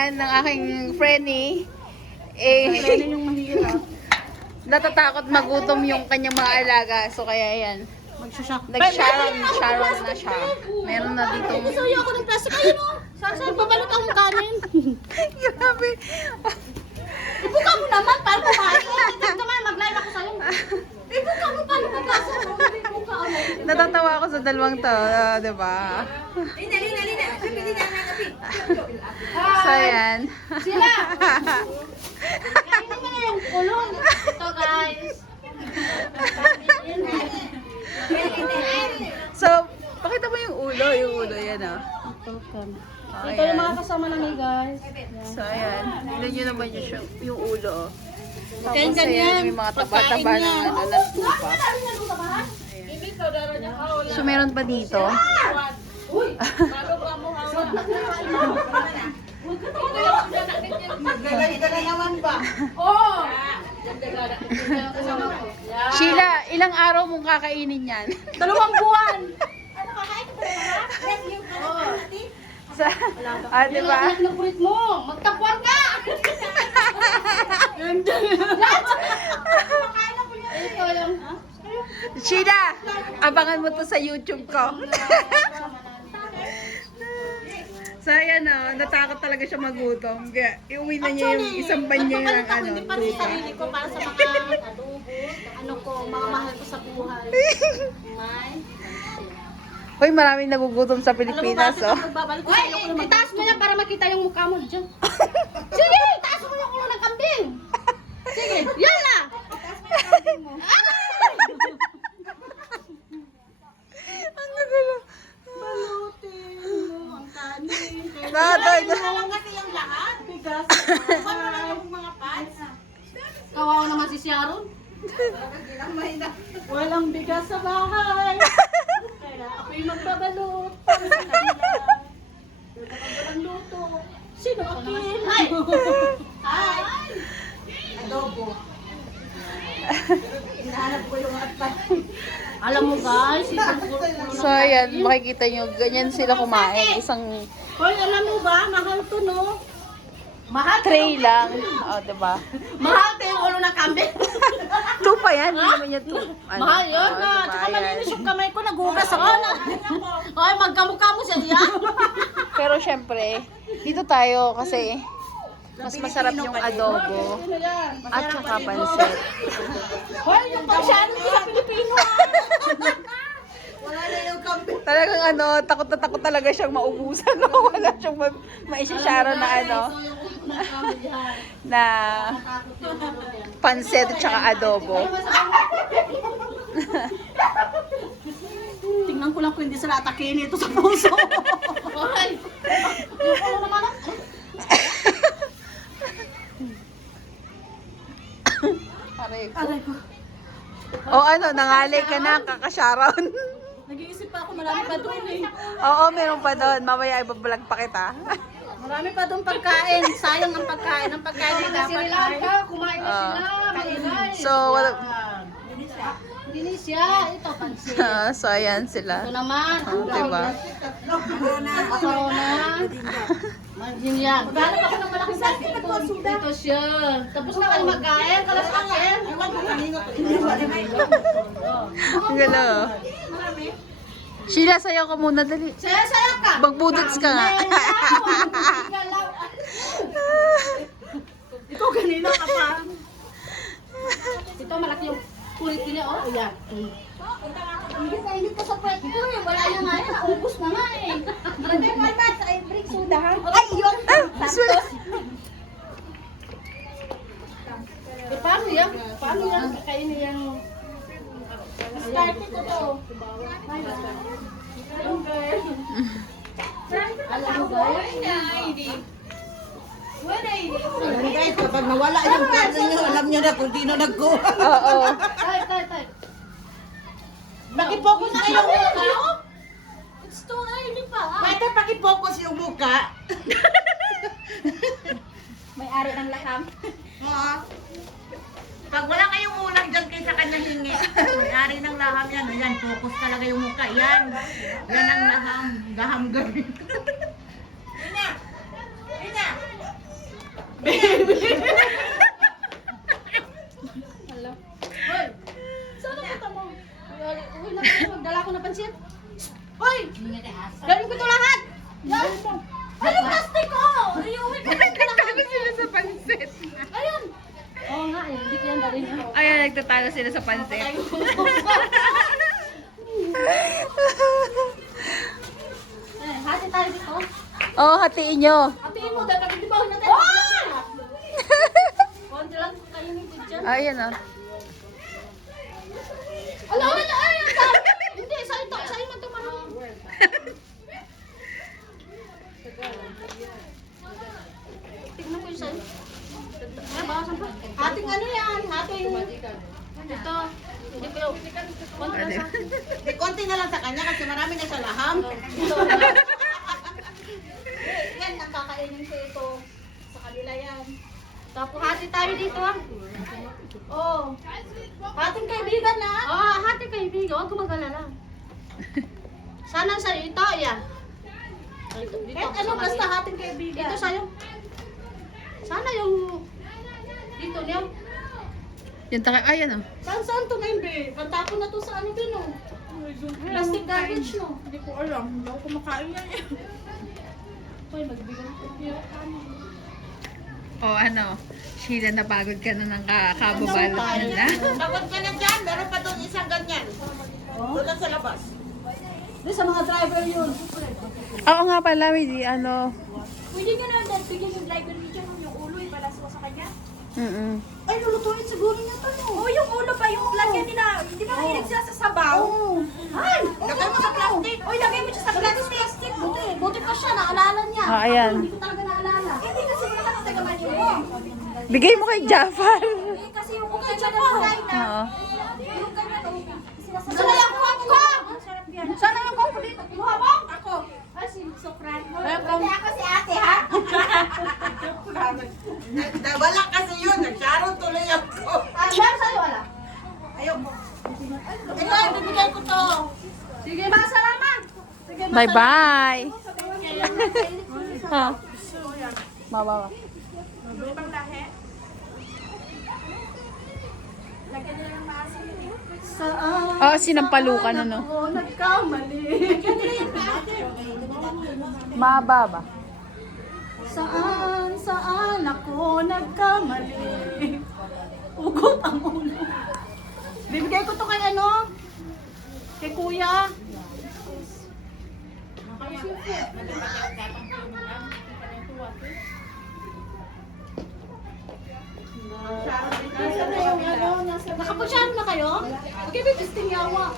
ayan, ng aking Frenny. Eh, yung mahirap. natatakot magutom yung kanyang mga alaga. So, kaya ayan. Magsasyak. Nag-Sharon na siya. Meron na dito. Isuyo ako ng plastic. Ayun o. Saan babalot akong kanin? Grabe. Ibuka mo naman. Paano kumain? Hindi naman. Mag-live ako sa'yo. Ibuka mo. Paano papasok? Ibuka ako. Natatawa ako sa dalawang to, diba? Lina. Sabi Lina na nabi. So, ayan. Sila! Kainin mo na yung kulong. Ito guys. So, pakita mo yung ulo. Yung ulo, yan ah. Ito yung mga kasama namin guys. So, ayan. Tignan nyo naman yung ulo. Oh. Tapos, Ganyan, ganyan. ayan, may mga taba-taba ng, ng tupa. So, meron pa dito. Maglalagay na naman ba? Sheila, ilang araw mong kakainin yan? 2 buwan. Sa, diba? Anak ng kulit mo. Magtapuan ka. Ito yung... Sheila, abangan mo to sa YouTube ko. So, ayan o, natakot talaga siya magutom. Kaya, iuwi na niya yung isang banyo ng ano, Hindi pa rin tupa. sarili ko para sa mga adobo, ano ko, mga mahal ko sa buhay. May. Hoy, maraming nagugutom sa Alam mo Pilipinas, bakit oh. ako magbabalik ko sa iyo? Itaas mo yan para makita yung mukha mo dyan. Sige, itaas mo yung ulo ng kambing. Sige, yan na. Ang nagulo. Balutin mo ang kanin. Natoy. Kasi yung lahat. Bigas. Yung mga pads. Kawawa naman si Sharon. Walang bigas sa bahay. Kaya ako'y magbabalot. Para sa kanila. Walang luto. Sino akin? Ay! Adobo. Hinahanap ko yung atpat. Alam mo guys, So, ayan, makikita nyo, ganyan sila kumain. Isang Hoy, alam mo ba, mahal to no? Mahal tray lang. Oh, diba? Mahal to yung ulo ng kambing. Tupa yan, hindi naman yan tupa. Ano? Mahal yun Oh, na. diba? Tsaka Ayan. malinis yung kamay ko, nagugas ako. Hoy, magkamukha mo siya yan. Pero syempre, dito tayo kasi mas masarap yung adobo at saka pansit. Hoy, yung pagsyan mo sa Pilipino. Wala na yung kambing. Talagang ano, takot na takot talaga siyang maubusan. No? Wala siyang maisishara na ano, na pansit at saka adobo. Tingnan ko lang kung hindi sila atakin ito sa puso. Hoy, yung ulo naman ako. Aray ko. O ano, nangalay ka na, kakasharon. Nag-iisip pa ako, marami pa doon eh. Oo, meron pa doon. Mamaya ibablog pa kita. Marami pa doon pagkain. Sayang ang pagkain. Ang pagkain ay dapat ay... Kumain na sila. Maingay. So, wala, Indonesia. Ito, pansit. so ayan sila. Ito naman. Diba? Macarona. Magdinyag. Maghanap ako ng malaking plastic ito. Ito siya. Tapos na kayo magkain. Kalas akin. Ang gala. Sheila, sayaw ka muna, dali. Sayo ka. Magbudots ka nga. Ito kanina ka pa. Ito malaki yung kulit nila. Oh, yan. Hindi pa sa pwede ko eh. Wala na nga yan. Ubus na nga eh. Ay, yun! Swell. Eh, paano yan? Paano yan? Kainin yung... Start ito to. Alam mo ba? Alam guys, kapag nawala yung pads nyo, alam nyo na kung sino nagkuha. Oo. Tay. Nakipokus na yung mukha. It's too early pa. Pwede pakipokus yung muka. May-ari ng laham. Oo. Pag wala kayong ulang dyan kayo sa kanya hingi, may-ari ng laham yan. Ayan, focus talaga yung muka. Yan. Yan ang laham. Gaham gawin. Ina! Hello. Hoy! Saan ang punta mo? Uy, magdala ko na pansit. Hoy! Gawin ko ito lahat! Gawin mo. Ay, yung plastic ko! Ayun, Nagtatalo sila sa pansit. ayun! Oo nga, eh. Hindi ko yan dalhin niya. Ayan, nagtatalo sila sa pansit. Eh, hati tayo dito. Oh, hatiin nyo. Hatiin mo, dahil di ba natin? Konti lang kayo ni teacher. Ayan ah. Ala, hindi, sa'yo man ito marami. Tignan ko yung sa'yo. Ay, bakasan pa. Hating ano yan? Hating... Ito. Hindi ko yung... Konti lang sa akin. Konti na lang sa kanya kasi marami na siya laham. Yan, ang kakainin ko ito. Sa kanila yan. Tapos hati tayo dito ah. Oh. Hating kaibigan na. Oh, hating kaibigan. Huwag kang mag-alala. Sana sa ito, yan. Dito, kahit ano, basta hating kaibigan. Dito sa'yo. Sana yung... Dito niyo. Yung taka, ayan oh. Saan to na be? Pantapon na to sa ano din oh. Plastic garbage no. Hindi ko alam. Hindi ako kumakain yan. Hoy, magbigay ko. Oh, ano, Sheila, napagod ka na ng kababalot nyo na. Pagod ka na dyan. Meron pa doon isang ganyan. Doon lang sa labas. Di sa mga driver yun. Oo nga pala, may ano. Pwede ka na dad, bigyan yung driver ni John yung ulo, ipalaswa sa kanya. Ay, lulutuin siguro niya to no. Oh, yung ulo pa, yung lagyan nila. Hindi ba mahilig sila sa sabaw? Ay! Lagay mo sa plastic. Oy, lagay mo siya sa plastic. Buti pa siya, naalala niya. Ah, ayan. Ako, hindi ko talaga naalala. Hindi kasi wala kang tagaman yun mo. Bigay mo kay Jafar. Eh, kasi yung kung kanya na kulay na. Oo. Yung kanya to, sinasabi. Sana yung kuha ko! Ang sarap yan. Sana yung kuha ko dito. Kuha mo? Ako. Ay, si Sokran. Welcome. Ako si ate, ha? Wala kasi yun. Nagsaron tuloy ako. Meron sa'yo, wala? Ayaw mo. Ito, bibigay ko to. Sige, ba, salamat. Sige, ba, Bye-bye. Ha? Mababa. Ibang lahi. Lagyan nila ng maasim yun eh. Saan? Oh, sinampalukan ano. Ako nagkamali. Mababa. Saan ako nagkamali? Ugot ang ulo. Bibigay ko to kay ano? Kay kuya. Nakapusyado na kayo? Okay, may pisting yawa.